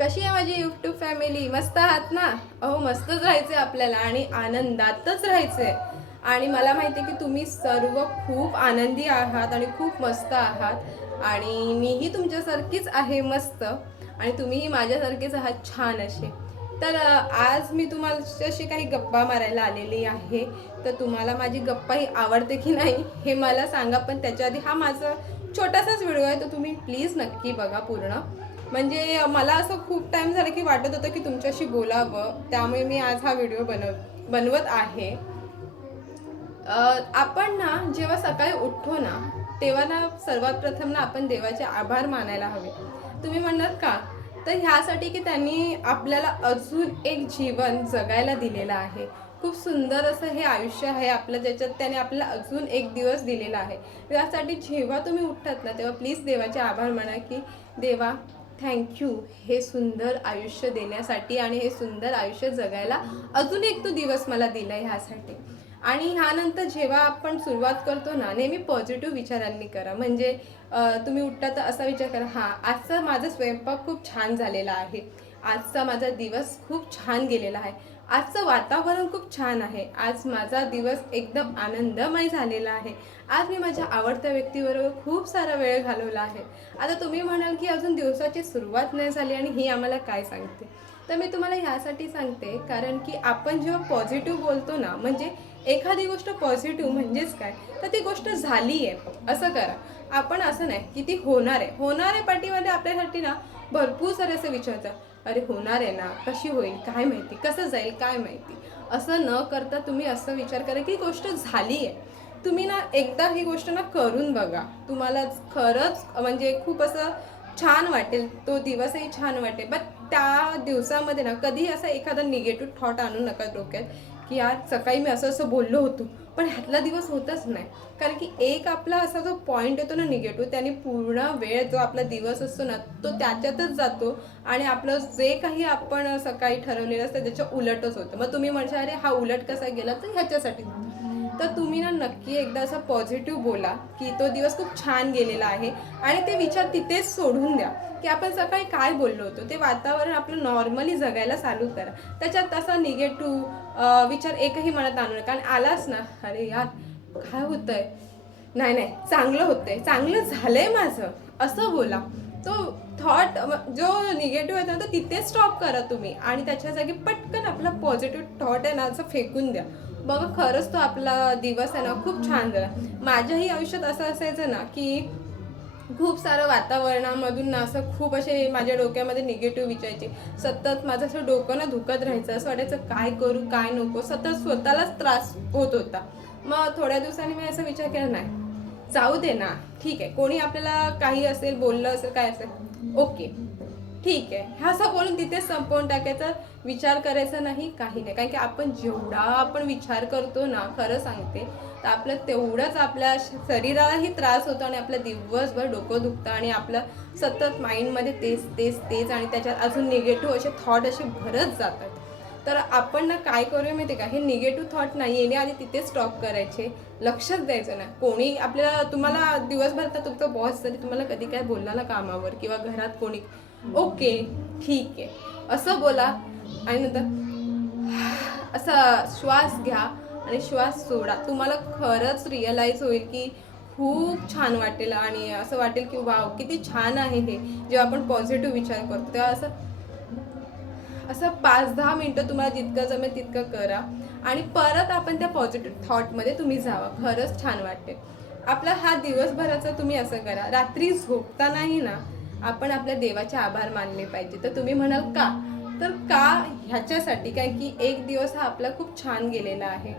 कशी आहे माझी यूट्यूब फॅमिली मस्त आहात ना? अहो मस्तच राहायचे आपल्याला आणि आनंदातच राहायचंय. आणि मला माहिती आहे की तुम्ही सर्व खूप आनंदी आहात आणि खूप मस्त आहात. आणि मीही तुमच्यासारखीच आहे मस्त. आणि तुम्हीही माझ्यासारखेच आहात छान असे. तर आज मी तुम्हाला काही गप्पा मारायला आलेली आहे. तर तुम्हाला माझी गप्पा ही आवडते की नाही हे मला सांगा. पण त्याच्या आधी हा माझा छोटासाच व्हिडिओ आहे. तर तुम्ही प्लीज नक्की बघा पूर्ण. म्हणजे मला असं खूप टाइम झालं की वाटत होतं की तुमच्याशी बोलावं. त्यामुळे मी आज हा व्हिडिओ बनव बनवत आहे. आपण ना जेव्हा सकाळी उठतो ना तेव्हा ना सर्वात प्रथम ना आपण देवाचे आभार मानायला हवे. तुम्ही म्हणणार का? तर ह्यासाठी की त्यांनी आपल्याला अजून एक जीवन जगायला दिलेलं आहे. खूप सुंदर असं हे आयुष्य आहे आपलं ज्याच्यात त्याने आपल्याला अजून एक दिवस दिलेला आहे. त्यासाठी जेव्हा तुम्ही उठतात ना तेव्हा प्लीज देवाचे आभार म्हणा की देवा थँक्यू हे सुंदर आयुष्य देण्यासाठी आणि हे सुंदर आयुष्य जगायला अजून एक तो दिवस मला दिला ह्यासाठी. आणि ह्यानंतर जेव्हा आपण सुरुवात करतो ना नेहमी पॉझिटिव्ह विचारांनी करा. म्हणजे तुम्ही उठता तर असा विचार करा हां आजचा माझा स्वयंपाक खूप छान झालेला आहे. आजचा माझा दिवस खूप छान गेलेला आहे. आजचं वातावरण खूप छान आहे. आज माझा दिवस एकदम आनंदमय झालेला आहे. आज मी माझ्या आवडत्या व्यक्तीबरोबर खूप सारा वेळ घालवला आहे. आता तुम्ही म्हणाल की अजून दिवसाची सुरुवात नाही झाली आणि ही आम्हाला काय सांगते? तर मी तुम्हाला ह्यासाठी सांगते कारण की आपण जेव्हा पॉझिटिव्ह बोलतो ना म्हणजे एखादी गोष्ट पॉझिटिव्ह म्हणजेच काय? तर ती गोष्ट झाली आहे असं करा. आपण असं नाही की ती होणार आहे. होणार आहे पाठीमध्ये आपल्यासाठी ना भरपूर सारे असं विचारतात अरे होणार आहे ना? कशी होईल? काय माहिती? कसं जाईल? काय माहिती? असं न करता तुम्ही असं विचार करा की गोष्ट झाली आहे. तुम्ही ना एकदा ही गोष्ट ना करून बघा. तुम्हाला खरंच म्हणजे खूप असं छान वाटेल. तो दिवसही छान वाटेल. बट त्या दिवसामध्ये ना कधी असा एखादा निगेटिव्ह थॉट आणू नका डोक्यात. की आज सकाळी मी असं असं बोललो होतो. पण ह्यातला दिवस होतच नाही. कारण की एक आपला असा जो पॉईंट येतो ना निगेटिव्ह त्याने पूर्ण वेळ जो आपला दिवस असतो ना तो त्याच्यातच जातो आणि आपलं जे काही आपण सकाळी ठरवलेलं असतं त्याच्या उलटच होतं. मग तुम्ही म्हणजे अरे हा उलट कसा गेला? तर ह्याच्यासाठी. तर तुम्ही ना नक्की एकदा असं पॉझिटिव्ह बोला की तो दिवस खूप छान गेलेला आहे आणि ते विचार तिथेच सोडून द्या की आपण सकाळी काय बोललो होतो? ते वातावरण आपलं नॉर्मली जगायला चालू करा. त्याच्यात असा निगेटिव्ह विचार एकही मनात आणू नका. आणि आलाच ना अरे यार काय होतंय? नाही नाही चांगलं होतंय. चांगलं झालंय माझं. असं बोला. तो थॉट जो निगेटिव्ह येतो ना तो तिथे स्टॉप करा तुम्ही. आणि त्याच्या जागी पटकन आपला पॉझिटिव्ह थॉट आहे ना असं फेकून द्या. बघा खरंच तो आपला दिवस आहे ना खूप छान झाला. माझ्याही आयुष्यात असं असायचं ना की खूप सारं वातावरणामधून ना असं खूप असे माझ्या डोक्यामध्ये निगेटिव्ह विचारायचे. सतत माझं असं डोकं ना दुखत राहायचं. असं वाटायचं काय करू काय नको? सतत स्वतःलाच त्रास होत होता. मग थोड्या दिवसांनी मी असं विचार केला नाही जाऊ दे ना. ठीक आहे कोणी आपल्याला काही असेल बोललं असेल काय असेल ओके. ठीक आहे. ह्या असं बोलून तिथेच संपवून टाकायचा. विचार करायचा नाही काही नाही. कारण की आपण जेवढा आपण विचार करतो ना खरं सांगते तर आपलं तेवढंच आपल्या शरीरालाही त्रास होतो आणि आपलं दिवसभर डोकं दुखतं आणि आपलं सतत माइंडमध्ये तेच तेच तेच आणि त्याच्यात अजून निगेटिव्ह असे थॉट असे भरत जातात. तर आपण ना काय करूया माहिती का? हे निगेटिव्ह थॉट नाही येणे आधी तिथे स्टॉप करायचे. लक्षच द्यायचं नाही. कोणी आपल्याला तुम्हाला दिवसभर तर तुमचा बॉस जरी तुम्हाला कधी काय बोलला ना कामावर किंवा घरात कोणी ओके ठीक आहे. असं बोला आणि नंतर असा श्वास घ्या आणि श्वास सोडा. तुम्हाला खरंच रिअलाईज होईल की खूप छान वाटेल आणि असं वाटेल की वाव किती छान आहे हे जेव्हा आपण पॉझिटिव्ह विचार करतो. तेव्हा असं असं पाच दहा मिनटं तुम्हाला जितकं जमेल तितकं करा आणि परत आपण त्या पॉझिटिव्ह थॉटमध्ये तुम्ही जावा. खरंच छान वाटेल आपला हा दिवसभराचा तुम्ही असं करा. रात्री झोपतानाही ना आपण आपल्या देवाचे आभार मानले पाहिजे. तर तुम्ही म्हणाल का? तर का ह्याच्यासाठी? काय की एक दिवस हा आपला खूप छान गेलेला आहे.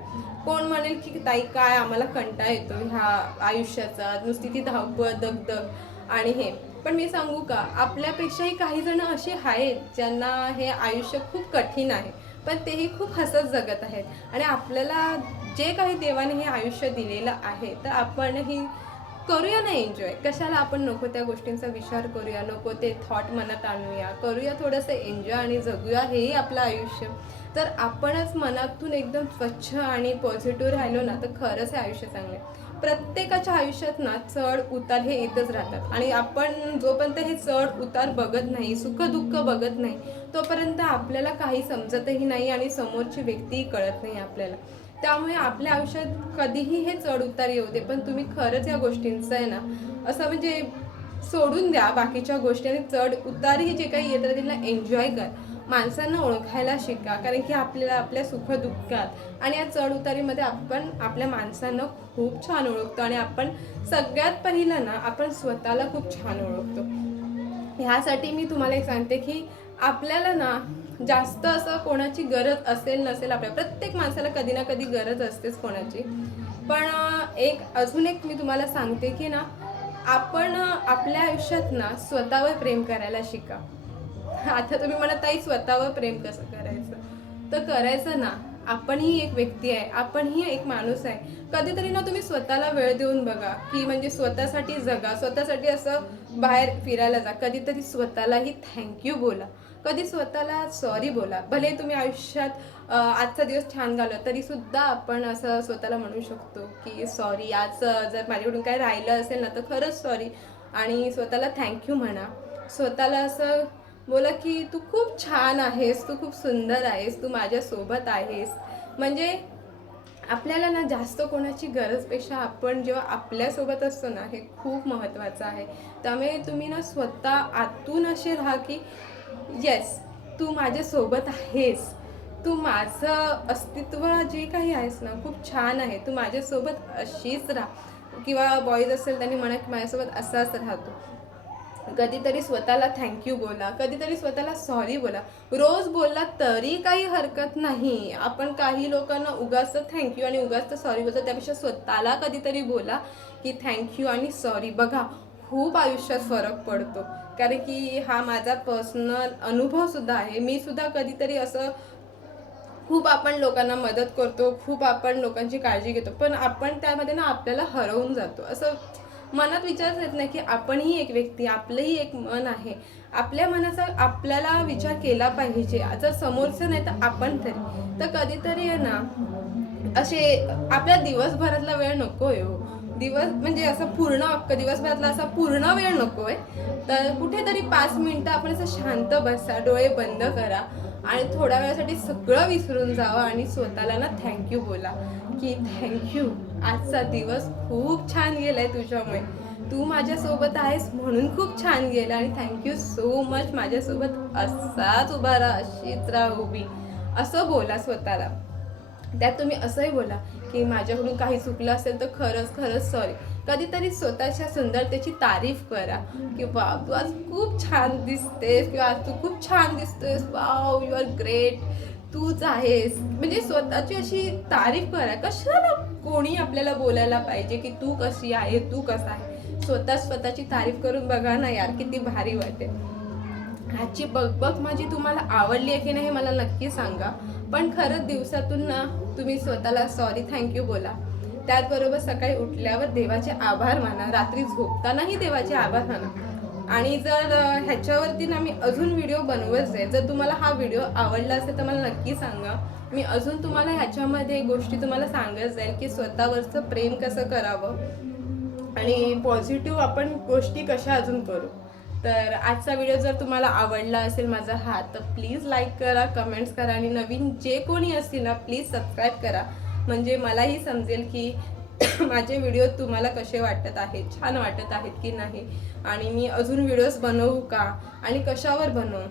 कोण म्हणेल की ताई काय आम्हाला कंटाळा येतो ह्या आयुष्याचा? नुसती ती धावपळ दगदग आणि हे. पण मी सांगू का? आपल्यापेक्षाही काही जण असे आहेत ज्यांना हे आयुष्य खूप कठीण आहे. पण तेही खूप हसत जगत आहेत. आणि आपल्याला जे काही देवाने हे आयुष्य दिलेलं आहे तर आपणही करूया ना एन्जॉय कशाला आपण नको त्या गोष्टींचा विचार करूया नको ते थॉट मनात आणूया? करूया थोडंसं एन्जॉय आणि जगूया हेही आपलं आयुष्य. तर आपणच मनातून एकदम स्वच्छ आणि पॉझिटिव्ह राहिलो ना तर खरंच हे आयुष्य चांगलं आहे. प्रत्येकाच्या आयुष्यात ना चढ उतार हे येतच राहतात. आणि आपण जोपर्यंत हे चढ उतार बघत नाही सुखदुःख बघत नाही तोपर्यंत आपल्याला काही समजतही नाही आणि समोरची व्यक्तीही कळत नाही आपल्याला. त्यामुळे आपल्या आयुष्यात कधीही हे चढ उतार येऊ दे पण तुम्ही खरंच या गोष्टींचं आहे ना असं म्हणजे सोडून द्या बाकीच्या गोष्टी आणि चढ उतारही जे काही येतात त्यांना एन्जॉय कर. माणसांना ओळखायला शिका कारण की आपल्याला आपल्या सुखदुःखात आणि या चढ उतारीमध्ये आपण आपल्या माणसांना खूप छान ओळखतो आणि आपण सगळ्यात पहिलं ना आपण स्वतःला खूप छान ओळखतो. ह्यासाठी मी तुम्हाला एक सांगते की आपल्याला ना जास्त असं कोणाची गरज असेल नसेल आपल्या प्रत्येक माणसाला कधी ना कधी गरज असतेच कोणाची. पण एक अजून एक मी तुम्हाला सांगते की ना आपण आपल्या आयुष्यात ना स्वतःवर प्रेम करायला शिका. आता तुम्ही म्हणत ताई स्वतःवर प्रेम कसं करायचं? तर करायचं ना आपणही एक व्यक्ती आहे आपणही एक माणूस आहे. कधीतरी ना तुम्ही स्वतःला वेळ देऊन बघा की म्हणजे स्वतःसाठी जगा स्वतःसाठी असं बाहेर फिरायला जा. कधीतरी स्वतःलाही थँक्यू बोला. कधी स्वतःला सॉरी बोला. भले तुम्ही आयुष्यात आजचा दिवस छान घालव तरी सुद्धा आपण असं स्वतःला म्हणू शकतो की सॉरी आज जर माझ्याकडून काय राहिलं असेल ना तर खरंच सॉरी आणि स्वतःला थँक्यू म्हणा. स्वतःला असं बोला की तू खूप छान आहेस तू खूप सुंदर आहेस तू माझ्यासोबत आहेस. म्हणजे आपल्याला ना जास्त कोणाची गरजपेक्षा आपण जेव्हा आपल्यासोबत असतो ना हे खूप महत्त्वाचं आहे. त्यामुळे तुम्ही ना स्वतः आतून असे राहा की येस तू माझ्यासोबत आहेस. तू माझं अस्तित्व जे काही आहेस ना खूप छान आहे. तू माझ्यासोबत अशीच राहा. किंवा बॉईज असेल त्यांनी म्हणा की माझ्यासोबत असाच राहतो. कधीतरी स्वतःला थँक्यू बोला कधीतरी स्वतःला सॉरी बोला. रोज बोलला तरी काही हरकत नाही. आपण काही लोकांना उगाच थँक्यू आणि उगाच सॉरी बोलतो. त्यापेक्षा स्वतःला कधीतरी बोला की थँक्यू आणि सॉरी बघा खूप आयुष्यात फरक पडतो. कारण की हा माझा पर्सनल अनुभव सुद्धा आहे. मी सुद्धा कधीतरी असं खूप आपण लोकांना मदत करतो खूप आपण लोकांची काळजी घेतो पण आपण त्यामध्ये ना आपल्याला हरवून जातो. असं मनात विचारच येत नाही की आपणही एक व्यक्ती आपलंही एक मन आहे. आपल्या मनाचा आपल्याला विचार केला पाहिजे. जर समोरचं नाही तर आपण तरी. तर कधीतरी आहे ना असे आपल्या दिवसभरातला वेळ नको आहे हो. दिवस म्हणजे असं पूर्ण अख्खा दिवसभरातला असा पूर्ण वेळ नको आहे तर कुठेतरी पाच मिनटं आपण असं शांत बसा डोळे बंद करा आणि थोड्या वेळासाठी सगळं विसरून जावं आणि स्वतःला ना थँक्यू बोला. की थँक्यू आजचा दिवस खूप छान गेला आहे तुझ्यामुळे. तू माझ्यासोबत आहेस म्हणून खूप छान गेला आणि थँक्यू सो मच माझ्यासोबत असाच उभा राहा अशीच राहा उभी. असं बोला स्वतःला. त्यात तुम्ही असंही बोला की माझ्याकडून काही चुकलं असेल तर खरंच खरंच सॉरी कधीतरी स्वतःच्या सुंदरतेची तारीफ करा की वा तू आज खूप छान दिसतेस किंवा आज तू खूप छान दिसतोयस वाव यू आर ग्रेट. तूच आहेस. म्हणजे स्वतःची अशी तारीफ करा. कशाला कोणी आपल्याला बोलायला पाहिजे की तू कशी आहे तू कसा आहे? स्वतः स्वतःची तारीफ करून बघा ना यार किती भारी वाटेल. ह्याची बघबग माझी तुम्हाला आवडली आहे की नाही हे मला नक्की सांगा. पण खरंच दिवसातून ना तुम्ही स्वतःला सॉरी थँक्यू बोला. त्याचबरोबर सकाळी उठल्यावर देवाचे आभार माना. रात्री झोपतानाही देवाचे आभार माना. आणि जर ह्याच्यावरती ना मी अजून व्हिडिओ बनवत जाईल जर तुम्हाला हा व्हिडिओ आवडला असेल तर मला नक्की सांगा. मी अजून तुम्हाला ह्याच्यामध्ये गोष्टी तुम्हाला सांगत जाईल की स्वतःवरचं प्रेम कसं करावं. आणि पॉझिटिव्ह आपण गोष्टी कशा अजून करू. तर आजचा व्हिडिओ जर तुम्हाला आवडला असेल माझा हा तर प्लीज लाईक करा कमेंट्स करा आणि नवीन जे कोणी असतील ना प्लीज सबस्क्राईब करा. म्हणजे मलाही समजेल की माझे व्हिडिओ तुम्हाला कसे वाटत आहेत छान वाटत आहेत की नाही? आणि मी अजून व्हिडिओज बनवू का? आणि कशावर बनवू?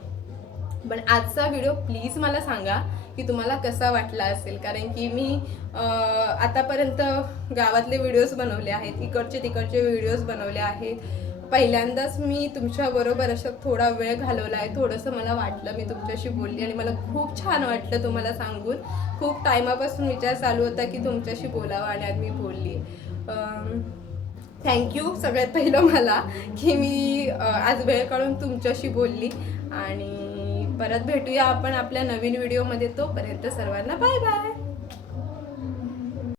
पण आजचा व्हिडिओ प्लीज मला सांगा की तुम्हाला कसा वाटला असेल. कारण की मी आतापर्यंत गावातले व्हिडिओज बनवले आहेत इकडचे तिकडचे व्हिडिओज बनवले आहेत. पहिल्यांदाच मी तुमच्याबरोबर अशा थोडा वेळ घालवला आहे. थोडंसं मला वाटलं मी तुमच्याशी बोलली आणि मला खूप छान वाटलं तुम्हाला सांगून. खूप टायमापासून विचार चालू होता की तुमच्याशी बोलावं आणि आज मी बोलली. थँक्यू सगळ्यात पहिलं मला की मी आज वेळ काढून तुमच्याशी बोलली. आणि परत भेटूया आपण आपल्या नवीन व्हिडिओमध्ये तोपर्यंत सर्वांना बाय बाय